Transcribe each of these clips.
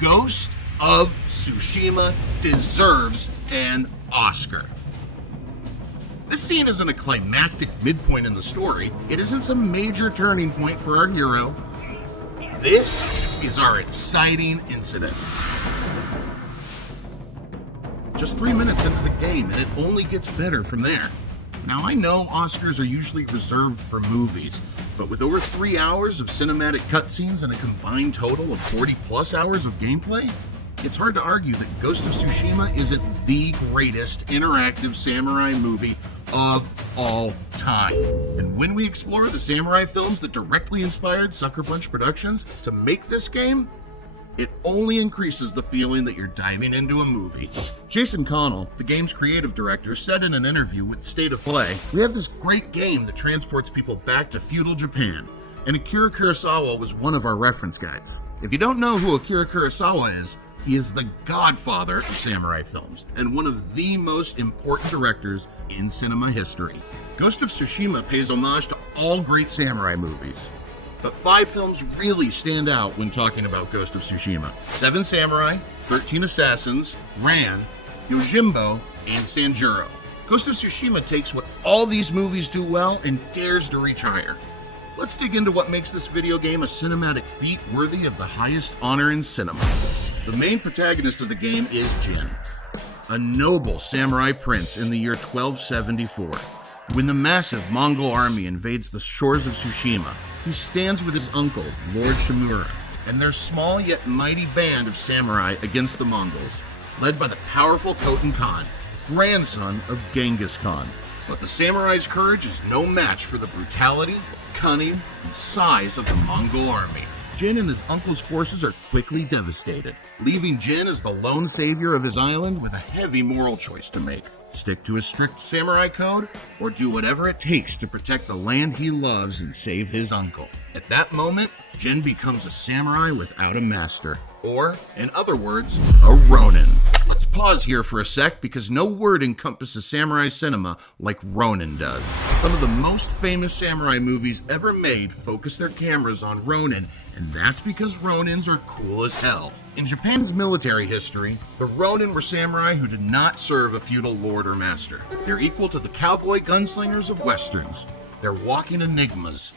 Ghost of Tsushima deserves an Oscar. This scene isn't a climactic midpoint in the story. It isn't some major turning point for our hero. This is our exciting incident. Just 3 minutes into the game, and it only gets better from there. Now, I know Oscars are usually reserved for movies, but with over 3 hours of cinematic cutscenes and a combined total of 40 plus hours of gameplay, it's hard to argue that Ghost of Tsushima isn't the greatest interactive samurai movie of all time. And when we explore the samurai films that directly inspired Sucker Punch Productions to make this game, it only increases the feeling that you're diving into a movie. Jason Connell, the game's creative director, said in an interview with State of Play, "We have this great game that transports people back to feudal Japan, and Akira Kurosawa was one of our reference guides." If you don't know who Akira Kurosawa is, he is the godfather of samurai films and one of the most important directors in cinema history. Ghost of Tsushima pays homage to all great samurai movies. But 5 films really stand out when talking about Ghost of Tsushima: 7 Samurai, 13 Assassins, Ran, Yojimbo, and Sanjuro. Ghost of Tsushima takes what all these movies do well and dares to reach higher. Let's dig into what makes this video game a cinematic feat worthy of the highest honor in cinema. The main protagonist of the game is Jin, a noble samurai prince in the year 1274. When the massive Mongol army invades the shores of Tsushima, he stands with his uncle, Lord Shimura, and their small yet mighty band of samurai against the Mongols, led by the powerful Khotun Khan, grandson of Genghis Khan. But the samurai's courage is no match for the brutality, cunning, and size of the Mongol army. Jin and his uncle's forces are quickly devastated, leaving Jin as the lone savior of his island with a heavy moral choice to make. Stick to his strict samurai code, or do whatever it takes to protect the land he loves and save his uncle. At that moment, Jin becomes a samurai without a master, or, in other words, a ronin. Let's pause here for a sec because no word encompasses samurai cinema like ronin does. Some of the most famous samurai movies ever made focus their cameras on ronin, and that's because ronins are cool as hell. In Japan's military history, the ronin were samurai who did not serve a feudal lord or master. They're equal to the cowboy gunslingers of westerns. They're walking enigmas,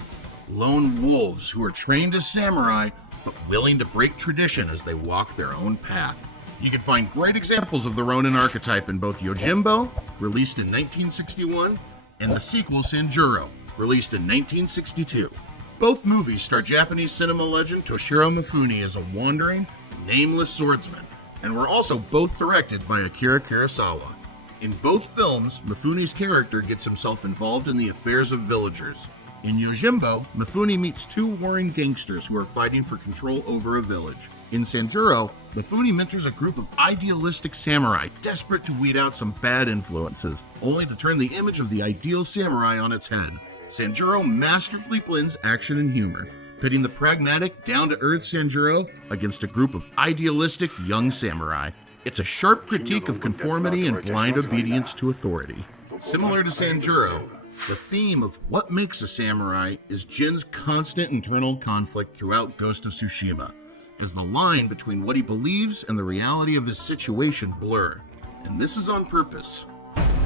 lone wolves who are trained as samurai but willing to break tradition as they walk their own path. You can find great examples of the ronin archetype in both Yojimbo, released in 1961, and the sequel Sanjuro, released in 1962. Both movies star Japanese cinema legend Toshiro Mifune as a wandering, nameless swordsman, and were also both directed by Akira Kurosawa. In both films, Mifune's character gets himself involved in the affairs of villagers. In Yojimbo, Mifune meets 2 warring gangsters who are fighting for control over a village. In Sanjuro, Mifune mentors a group of idealistic samurai desperate to weed out some bad influences, only to turn the image of the ideal samurai on its head. Sanjuro masterfully blends action and humor, pitting the pragmatic, down-to-earth Sanjuro against a group of idealistic young samurai. It's a sharp critique of conformity and blind obedience to authority. Similar to Sanjuro, the theme of what makes a samurai is Jin's constant internal conflict throughout Ghost of Tsushima, as the line between what he believes and the reality of his situation blur. And this is on purpose.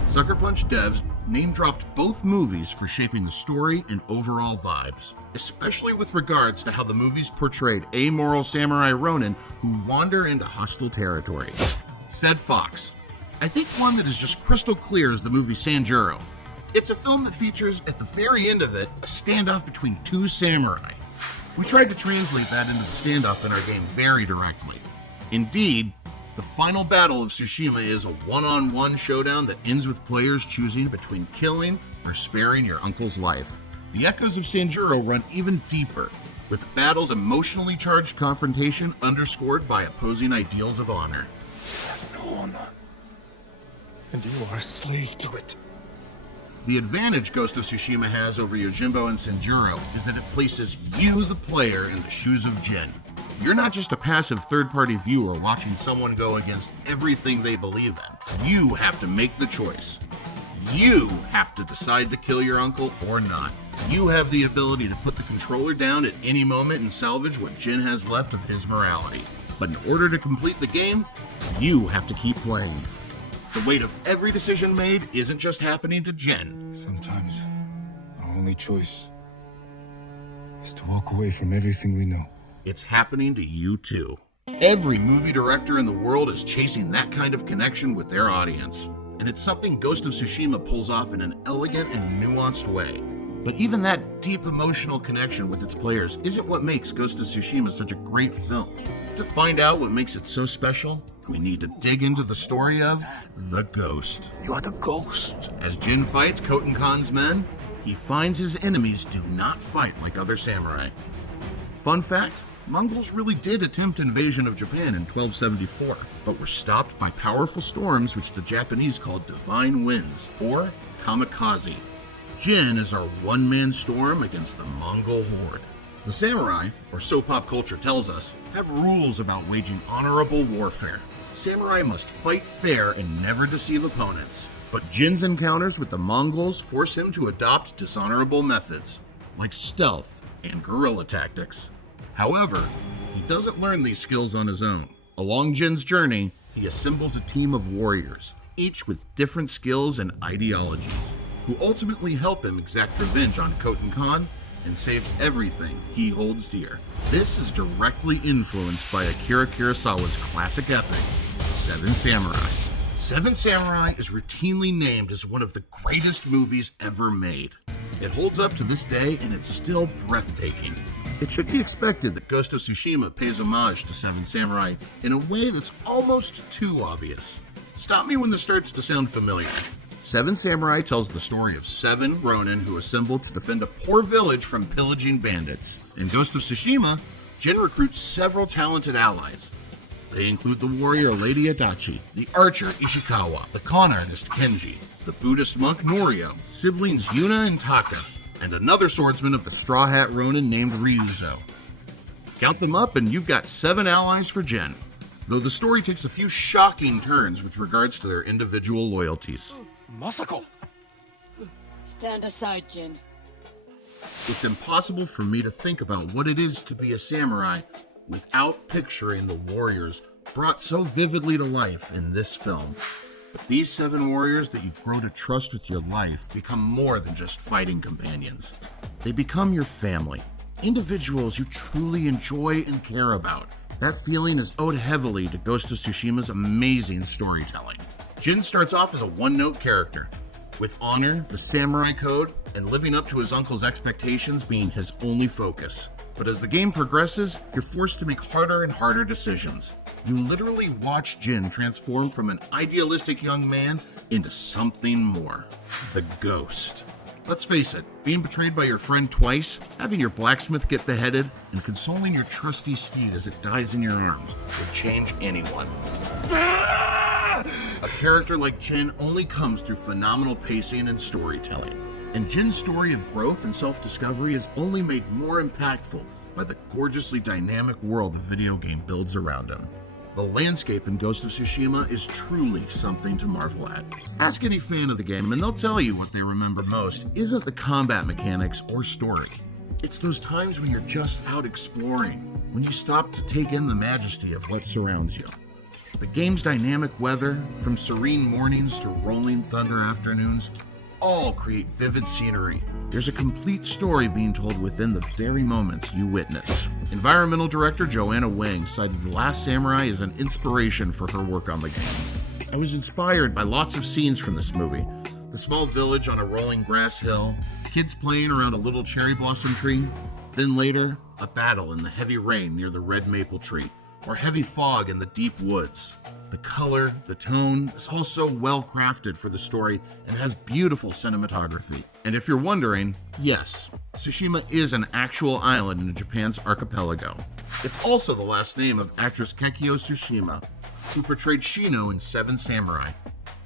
Sucker Punch devs name-dropped both movies for shaping the story and overall vibes, especially with regards to how the movies portrayed amoral samurai ronin who wander into hostile territory. Said Fox, "I think one that is just crystal clear is the movie Sanjuro. It's a film that features, at the very end of it, a standoff between 2 samurai. We tried to translate that into the standoff in our game very directly. Indeed, the final battle of Tsushima is a one-on-one showdown that ends with players choosing between killing or sparing your uncle's life. The echoes of Sanjuro run even deeper, with the battle's emotionally charged confrontation underscored by opposing ideals of honor." You have no honor, and you are a slave to it. The advantage Ghost of Tsushima has over Yojimbo and Sanjuro is that it places you, the player, in the shoes of Jin. You're not just a passive third-party viewer watching someone go against everything they believe in. You have to make the choice. You have to decide to kill your uncle or not. You have the ability to put the controller down at any moment and salvage what Jin has left of his morality. But in order to complete the game, you have to keep playing. The weight of every decision made isn't just happening to Jin. Sometimes our only choice is to walk away from everything we know. It's happening to you too. Every movie director in the world is chasing that kind of connection with their audience. And it's something Ghost of Tsushima pulls off in an elegant and nuanced way. But even that deep emotional connection with its players isn't what makes Ghost of Tsushima such a great film. To find out what makes it so special, we need to dig into the story of the Ghost. You are the ghost. As Jin fights Khotun Khan's men, he finds his enemies do not fight like other samurai. Fun fact, Mongols really did attempt invasion of Japan in 1274, but were stopped by powerful storms which the Japanese called divine winds, or kamikaze. Jin is our one-man storm against the Mongol horde. The samurai, or so pop culture tells us, have rules about waging honorable warfare. Samurai must fight fair and never deceive opponents. But Jin's encounters with the Mongols force him to adopt dishonorable methods, like stealth and guerrilla tactics. However, he doesn't learn these skills on his own. Along Jin's journey, he assembles a team of warriors, each with different skills and ideologies, who ultimately help him exact revenge on Khotun Khan and save everything he holds dear. This is directly influenced by Akira Kurosawa's classic epic, Seven Samurai. Seven Samurai is routinely named as one of the greatest movies ever made. It holds up to this day and it's still breathtaking. It should be expected that Ghost of Tsushima pays homage to Seven Samurai in a way that's almost too obvious. Stop me when this starts to sound familiar. Seven Samurai tells the story of 7 ronin who assemble to defend a poor village from pillaging bandits. In Ghost of Tsushima, Jin recruits several talented allies. They include the warrior Lady Adachi, the archer Ishikawa, the con artist Kenji, the Buddhist monk Norio, siblings Yuna and Taka, and another swordsman of the Straw Hat Ronin named Ryuzo. Count them up and you've got 7 allies for Jin, though the story takes a few shocking turns with regards to their individual loyalties. Masako! Stand aside, Jin. It's impossible for me to think about what it is to be a samurai without picturing the warriors brought so vividly to life in this film. But these 7 warriors that you grow to trust with your life become more than just fighting companions. They become your family, individuals you truly enjoy and care about. That feeling is owed heavily to Ghost of Tsushima's amazing storytelling. Jin starts off as a one-note character, with honor, the samurai code, and living up to his uncle's expectations being his only focus. But as the game progresses, you're forced to make harder and harder decisions. You literally watch Jin transform from an idealistic young man into something more. The Ghost. Let's face it, being betrayed by your friend twice, having your blacksmith get beheaded, and consoling your trusty steed as it dies in your arms would change anyone. A character like Jin only comes through phenomenal pacing and storytelling. And Jin's story of growth and self-discovery is only made more impactful by the gorgeously dynamic world the video game builds around him. The landscape in Ghost of Tsushima is truly something to marvel at. Ask any fan of the game and they'll tell you what they remember most isn't the combat mechanics or story. It's those times when you're just out exploring, when you stop to take in the majesty of what surrounds you. The game's dynamic weather, from serene mornings to rolling thunder afternoons, all create vivid scenery. There's a complete story being told within the very moments you witness. Environmental director Joanna Wang cited The Last Samurai as an inspiration for her work on the game. I was inspired by lots of scenes from this movie. The small village on a rolling grass hill, kids playing around a little cherry blossom tree, then later, a battle in the heavy rain near the red maple tree, or heavy fog in the deep woods. The color, the tone is all so well crafted for the story and has beautiful cinematography. And if you're wondering, yes, Tsushima is an actual island in Japan's archipelago. It's also the last name of actress Kekio Tsushima, who portrayed Shino in Seven Samurai.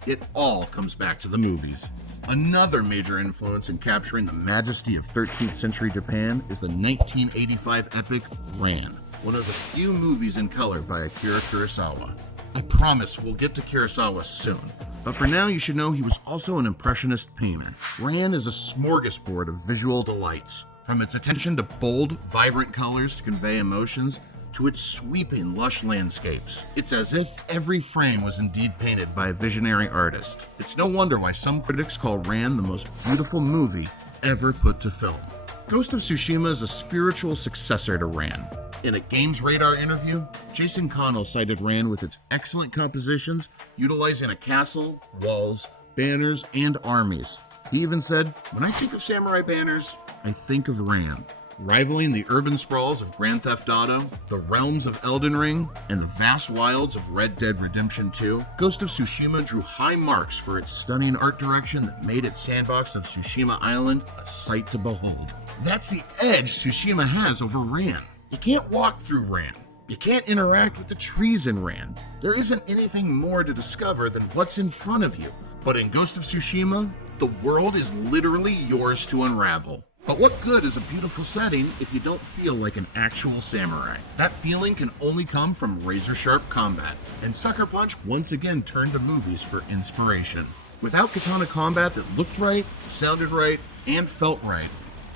It all comes back to the movies. Another major influence in capturing the majesty of 13th century Japan is the 1985 epic Ran, one of the few movies in color by Akira Kurosawa. I promise we'll get to Kurosawa soon, but for now you should know he was also an impressionist painter. Ran is a smorgasbord of visual delights, from its attention to bold, vibrant colors to convey emotions, to its sweeping, lush landscapes. It's as if every frame was indeed painted by a visionary artist. It's no wonder why some critics call Ran the most beautiful movie ever put to film. Ghost of Tsushima is a spiritual successor to Ran. In a Games Radar interview, Jason Connell cited Ran with its excellent compositions, utilizing a castle, walls, banners, and armies. He even said, "When I think of samurai banners, I think of Ran." Rivaling the urban sprawls of Grand Theft Auto, the realms of Elden Ring, and the vast wilds of Red Dead Redemption 2, Ghost of Tsushima drew high marks for its stunning art direction that made its sandbox of Tsushima Island a sight to behold. That's the edge Tsushima has over Ran. You can't walk through Ran. You can't interact with the trees in Ran. There isn't anything more to discover than what's in front of you. But in Ghost of Tsushima, the world is literally yours to unravel. But what good is a beautiful setting if you don't feel like an actual samurai? That feeling can only come from razor-sharp combat, and Sucker Punch once again turned to movies for inspiration. Without katana combat that looked right, sounded right, and felt right,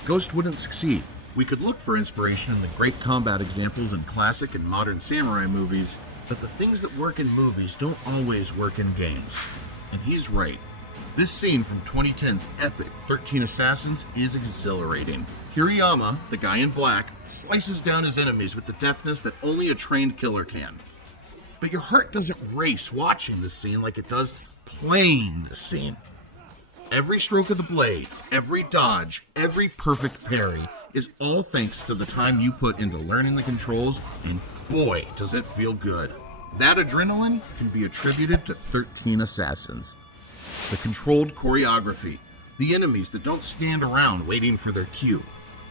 Ghost wouldn't succeed. We could look for inspiration in the great combat examples in classic and modern samurai movies, but the things that work in movies don't always work in games. And he's right. This scene from 2010's epic 13 Assassins is exhilarating. Hirayama, the guy in black, slices down his enemies with the deftness that only a trained killer can. But your heart doesn't race watching this scene like it does playing this scene. Every stroke of the blade, every dodge, every perfect parry is all thanks to the time you put into learning the controls, and boy, does it feel good. That adrenaline can be attributed to 13 Assassins. The controlled choreography, the enemies that don't stand around waiting for their cue,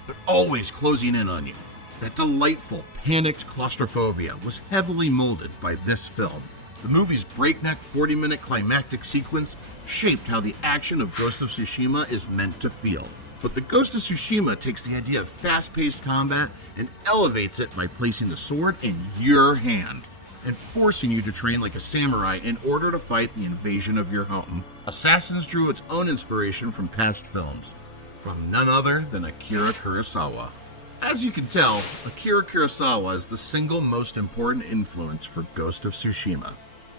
but always closing in on you. That delightful, panicked claustrophobia was heavily molded by this film. The movie's breakneck 40-minute climactic sequence shaped how the action of Ghost of Tsushima is meant to feel. But the Ghost of Tsushima takes the idea of fast-paced combat and elevates it by placing the sword in your hand and forcing you to train like a samurai in order to fight the invasion of your home. Assassins drew its own inspiration from past films, from none other than Akira Kurosawa. As you can tell, Akira Kurosawa is the single most important influence for Ghost of Tsushima.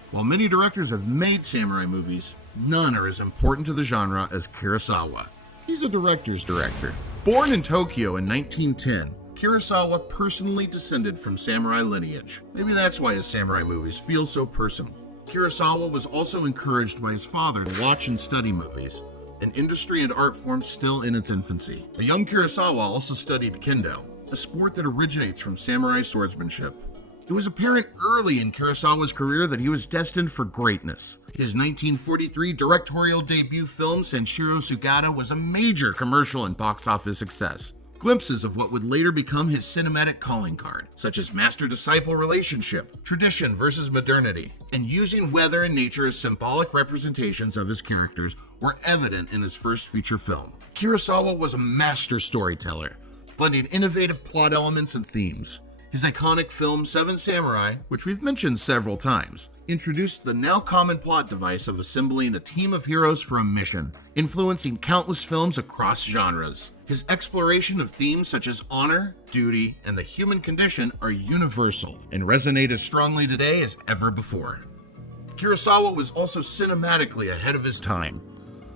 While many directors have made samurai movies, none are as important to the genre as Kurosawa. He's a director's director. Born in Tokyo in 1910, Kurosawa personally descended from samurai lineage. Maybe that's why his samurai movies feel so personal. Kurosawa was also encouraged by his father to watch and study movies, an industry and art form still in its infancy. A young Kurosawa also studied kendo, a sport that originates from samurai swordsmanship. It was apparent early in Kurosawa's career that he was destined for greatness. His 1943 directorial debut film, Sanjuro Sugata, was a major commercial and box office success. Glimpses of what would later become his cinematic calling card, such as master-disciple relationship, tradition versus modernity, and using weather and nature as symbolic representations of his characters, were evident in his first feature film. Kurosawa was a master storyteller, blending innovative plot elements and themes. His iconic film Seven Samurai, which we've mentioned several times, introduced the now common plot device of assembling a team of heroes for a mission, influencing countless films across genres. His exploration of themes such as honor, duty, and the human condition are universal and resonate as strongly today as ever before. Kurosawa was also cinematically ahead of his time.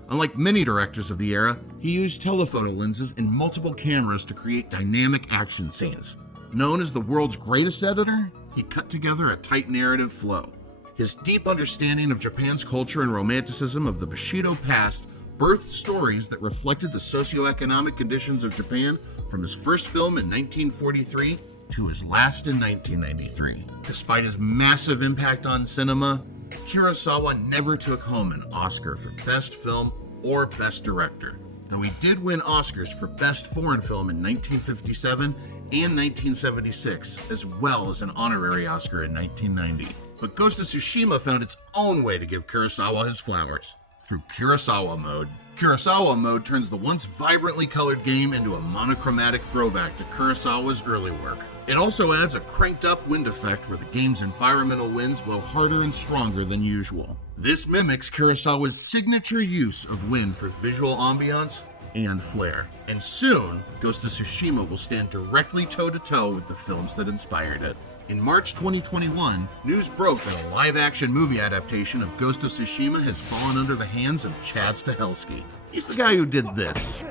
Unlike many directors of the era, he used telephoto lenses and multiple cameras to create dynamic action scenes. Known as the world's greatest editor, he cut together a tight narrative flow. His deep understanding of Japan's culture and romanticism of the Bushido past birthed stories that reflected the socioeconomic conditions of Japan from his first film in 1943 to his last in 1993. Despite his massive impact on cinema, Kurosawa never took home an Oscar for Best Film or Best Director, though he did win Oscars for Best Foreign Film in 1957 and 1976, as well as an honorary Oscar in 1990. But Ghost of Tsushima found its own way to give Kurosawa his flowers, through Kurosawa Mode. Kurosawa Mode turns the once vibrantly colored game into a monochromatic throwback to Kurosawa's early work. It also adds a cranked-up wind effect where the game's environmental winds blow harder and stronger than usual. This mimics Kurosawa's signature use of wind for visual ambiance, and flair. And soon, Ghost of Tsushima will stand directly toe-to-toe with the films that inspired it. In March 2021, news broke that a live-action movie adaptation of Ghost of Tsushima has fallen under the hands of Chad Stahelski. He's the guy who did this.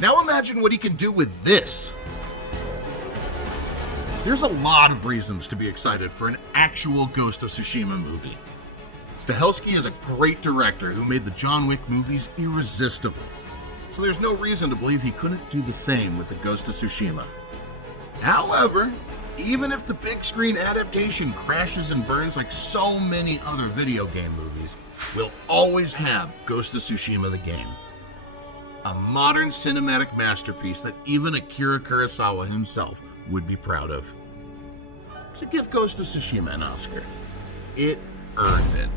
Now imagine what he can do with this. There's a lot of reasons to be excited for an actual Ghost of Tsushima movie. Stahelski is a great director who made the John Wick movies irresistible, so there's no reason to believe he couldn't do the same with the Ghost of Tsushima. However, even if the big screen adaptation crashes and burns like so many other video game movies, we'll always have Ghost of Tsushima the game. A modern cinematic masterpiece that even Akira Kurosawa himself would be proud of. So give Ghost of Tsushima an Oscar. It earned it.